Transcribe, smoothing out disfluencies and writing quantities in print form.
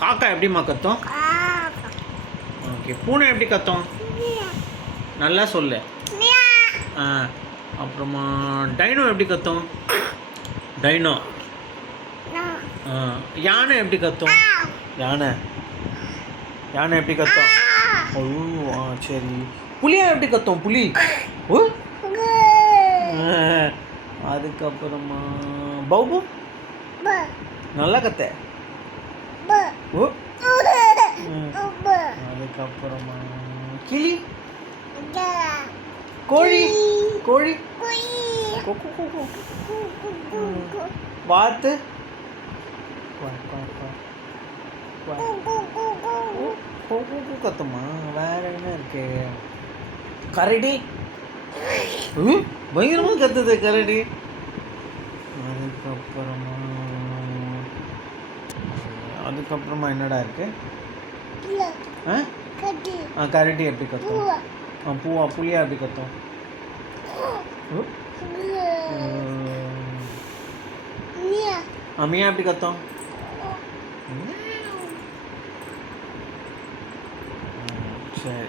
காக்கா எப்படிம்மா கத்தும்? ஓகே. பூனை எப்படி கத்தும்? நல்லா சொல்லு. ஆ அப்புறமா டைனோ எப்படி கத்தும்? டைனோ. ஆ யானை எப்படி கத்தும்? யானை யானை எப்படி கத்தும்? ஓ ஆ சரி. புலியா எப்படி கத்தும்? புலி. ஓ அதுக்கப்புறமா பௌபு நல்லா கத்த. ஓ அதுக்கப்புறமா கிளி. கோழி கோழி. வாத்து. கத்துமா. வேற என்ன இருக்கு? கரடி. பயங்கரமா கத்துது கரடி. அதுக்கப்புறமா என்னடா இருக்கு? கரடி எப்படி கத்தும்? பூவா புளியா எப்படி கத்தும்? மியா எப்படி கத்தும்? சரி.